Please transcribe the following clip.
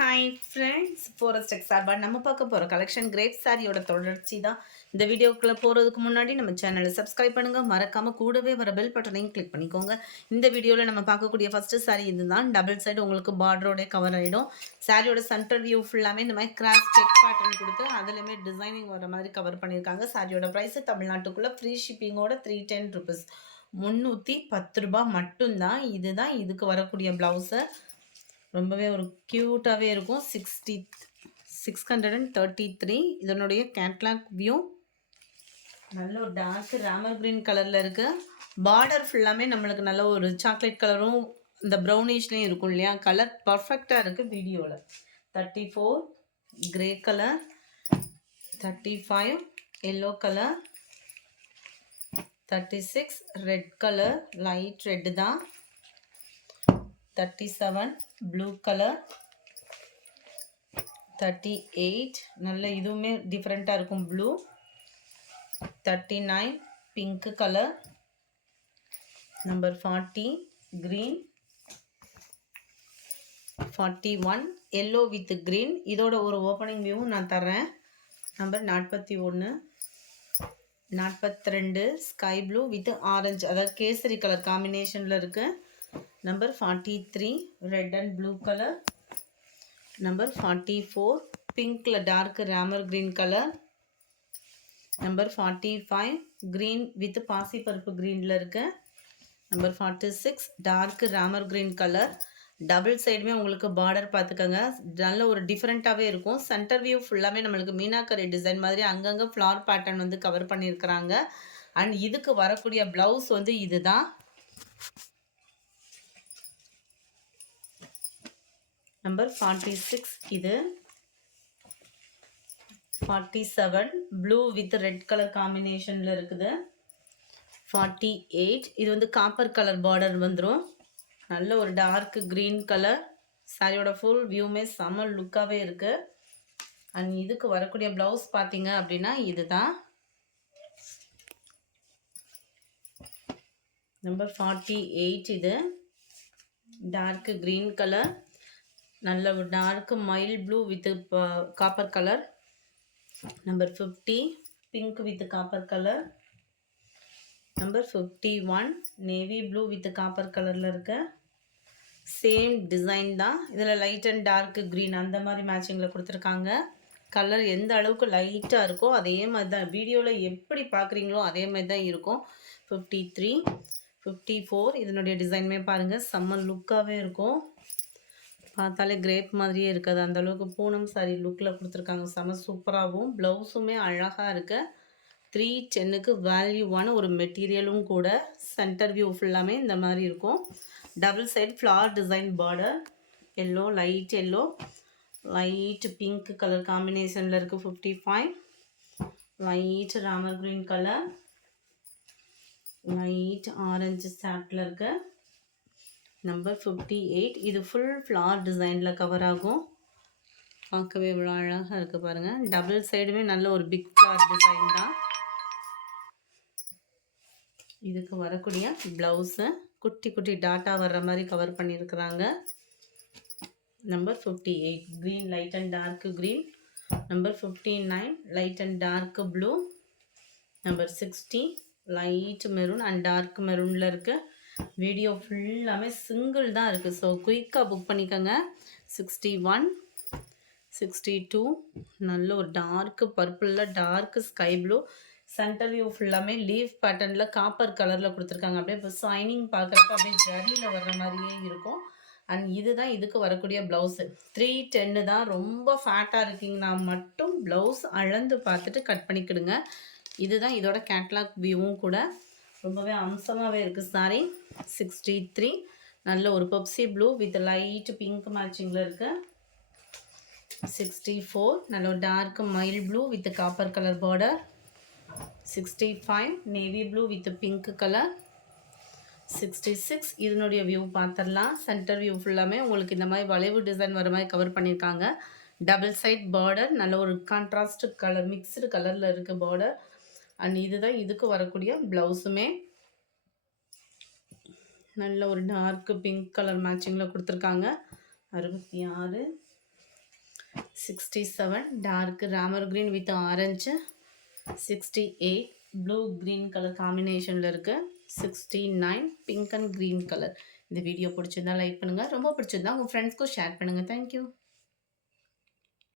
Hi friends, forest எக்ஸார்பா நம்ம பார்க்க போகிற கலெக்ஷன் கிரேப் சாரியோட தொடர்ச்சி தான். இந்த வீடியோக்குள்ளே போகிறதுக்கு முன்னாடி நம்ம சேனலை சப்ஸ்கிரைப் பண்ணுங்கள், மறக்காமல் கூடவே வர பெல் பட்டனையும் கிளிக் பண்ணிக்கோங்க. இந்த வீடியோவில் நம்ம பார்க்கக்கூடிய ஃபஸ்ட்டு சாரி இதுதான். டபுள் சைடு உங்களுக்கு பார்டரோட கவர் ஆகிடும். சாரியோட சென்டர் வியூ ஃபுல்லாமே இந்த மாதிரி கிராஸ் செக் பேட்டர்ன் கொடுத்து அதுலேயுமே டிசைனிங் வர மாதிரி கவர் பண்ணியிருக்காங்க. சாரியோட ப்ரைஸு தமிழ்நாட்டுக்குள்ளே ஃப்ரீ ஷிப்பிங்கோட 310 ருபீஸ், 310 ரூபா மட்டும்தான். இதுதான் இதுக்கு வரக்கூடிய ப்ளவுஸை. ரொம்பவே ஒரு க்யூட்டாகவே இருக்கும். 633 இதனுடைய கேட்லாக் வியூ. நல்ல ஒரு டார்க் ராமர் க்ரீன் கலரில் இருக்குது. பார்டர் ஃபுல்லாமே நம்மளுக்கு நல்ல ஒரு சாக்லேட் கலரும் இந்த ப்ரௌனிஷ்லேயும் இருக்கும் இல்லையா, கலர் பர்ஃபெக்டாக இருக்குது வீடியோவில். 34 grey colour, 35 yellow colour, 36 red colour, light red தான், 37 ப்ளூ கலர், 38 நல்ல இதுவுமே டிஃப்ரெண்ட்டாக இருக்கும் blue, 39 pink colour, number 40 green, 41 yellow with green. இதோட ஒரு ஓப்பனிங் வியூவும் நான் தர்றேன். Number 41, 42 sky blue with orange, அதாவது கேசரி கலர் காம்பினேஷனில் இருக்குது. Number 43 red and blue colour, number 44 பிங்க்ல dark Ramar green colour, number 45 green with பாசிப்பருப்பு க்ரீனில் இருக்கு, number 46 dark Ramar green colour. Double சைடுமே உங்களுக்கு பார்டர் பார்த்துக்கோங்க, நல்ல ஒரு டிஃப்ரெண்ட்டாகவே இருக்கும். சென்டர் வியூ ஃபுல்லாமே நம்மளுக்கு மீனாக்கரி டிசைன் மாதிரி அங்கங்கே ஃப்ளார் பேட்டர்ன் வந்து கவர் பண்ணியிருக்கிறாங்க. அண்ட் இதுக்கு வரக்கூடிய ப்ளவுஸ் வந்து இதுதான். நம்பர் 46 இது, 47 ப்ளூ வித் ரெட் கலர் காம்பினேஷனில் இருக்குது, 48 இது வந்து காப்பர் கலர் பார்டர் வந்துடும். நல்ல ஒரு டார்க் க்ரீன் கலர். சாரியோட ஃபுல் வியூமே செம்ம லுக்காகவே இருக்குது. அண்ட் இதுக்கு வரக்கூடிய ப்ளவுஸ் பார்த்தீங்க அப்படின்னா இதுதான். நம்பர் 48 இது டார்க் க்ரீன் கலர், நல்ல ஒரு dark mile blue with copper colour. Number 50 pink with copper colour. Number 51 navy blue with copper கலரில் இருக்க சேம் டிசைன் தான். இதில் லைட் அண்ட் டார்க் க்ரீன் அந்த மாதிரி மேட்சிங்கில் கொடுத்துருக்காங்க. கலர் எந்த அளவுக்கு லைட்டாக இருக்கோ அதே மாதிரி தான் வீடியோவில் எப்படி பார்க்குறீங்களோ அதே மாதிரி தான் இருக்கும். 53 54 இதனுடைய டிசைனுமே பாருங்கள் செம்ம லுக்காகவே இருக்கும். பார்த்தாலே கிரேப் மாதிரியே இருக்காது, அந்தளவுக்கு பூனம் சாரி லுக்கில் கொடுத்துருக்காங்க. செம்ம சூப்பராகவும் ப்ளவுஸுமே அழகாக இருக்கு. 310க்கு வேல்யூவான ஒரு மெட்டீரியலும் கூட. சென்டர் வியூ ஃபுல்லாமே இந்த மாதிரி இருக்கும். Double side flower design border. Yellow, light yellow, light pink colour காம்பினேஷனில் இருக்குது. 55 light Ramar green colour, light orange சாட்டில் இருக்குது. நம்பர் 58 இது ஃபுல் ஃப்ளார் டிசைனில் கவர் ஆகும். பார்க்கவே இவ்வளோ அழகாக இருக்குது பாருங்கள். டபுள் சைடுமே நல்ல ஒரு பிக் ஃப்ளார் டிசைன் தான். இதுக்கு வரக்கூடிய ப்ளவுஸு குட்டி குட்டி டாட்டா வர்ற மாதிரி கவர் பண்ணியிருக்கிறாங்க. Number 58 green, light and dark green. Number 59 light and dark blue. Number 60 light maroon and dark மெரூனில் இருக்குது. வீடியோ ஃபுல்லாமே சிங்கிள் தான் இருக்குது, ஸோ குயிக்காக புக் பண்ணிக்கோங்க. 61 62 நல்ல ஒரு டார்க் பர்பிளில் dark sky blue. Centre view ஃபுல்லாமே லீஃப் பேட்டர்னில் காப்பர் கலரில் கொடுத்துருக்காங்க. அப்படியே இப்போ ஷைனிங் பார்க்குறப்ப அப்படியே ஜரியில் வர்ற மாதிரியே இருக்கும். அண்ட் இதுதான் இதுக்கு வரக்கூடிய ப்ளவுஸு. 310 தான். ரொம்ப ஃபேட்டாக இருக்கீங்கன்னா மட்டும் ப்ளவுஸ் அளந்து பார்த்துட்டு கட் பண்ணிக்கிடுங்க. இதுதான் இதோட கேட்லாக் வியூவும் கூட. ரொம்பவே அம்சமாகவே இருக்குது சாரி. 63 நல்ல ஒரு Pepsi blue with light pink மேட்சிங்கில் இருக்குது. 64 நல்ல ஒரு dark mile blue with copper colour border. 65 navy blue with pink colour. 66 இதனுடைய வியூ பார்த்துடலாம். சென்டர் வியூ ஃபுல்லாமே உங்களுக்கு இந்த மாதிரி வளைவு டிசைன் வர மாதிரி கவர் பண்ணியிருக்காங்க. டபுள் சைட் பார்டர், நல்ல ஒரு கான்ட்ராஸ்ட் கலர் மிக்ஸ்டு கலரில் இருக்குது பார்டர். அண்ட் இதுதான் இதுக்கு வரக்கூடிய ப்ளவுஸுமே. நல்ல ஒரு டார்க் பிங்க் கலர் மேட்சிங்கில் கொடுத்துருக்காங்க. 66 67 dark Ramar green with orange. 68 blue green colour காம்பினேஷனில் இருக்குது. 69 பிங்க் அண்ட் கிரீன் கலர். இந்த வீடியோ பிடிச்சிருந்தா லைக் பண்ணுங்கள். ரொம்ப பிடிச்சிருந்தா உங்கள் ஃப்ரெண்ட்ஸ்க்கும் ஷேர் பண்ணுங்கள். தேங்க்யூ.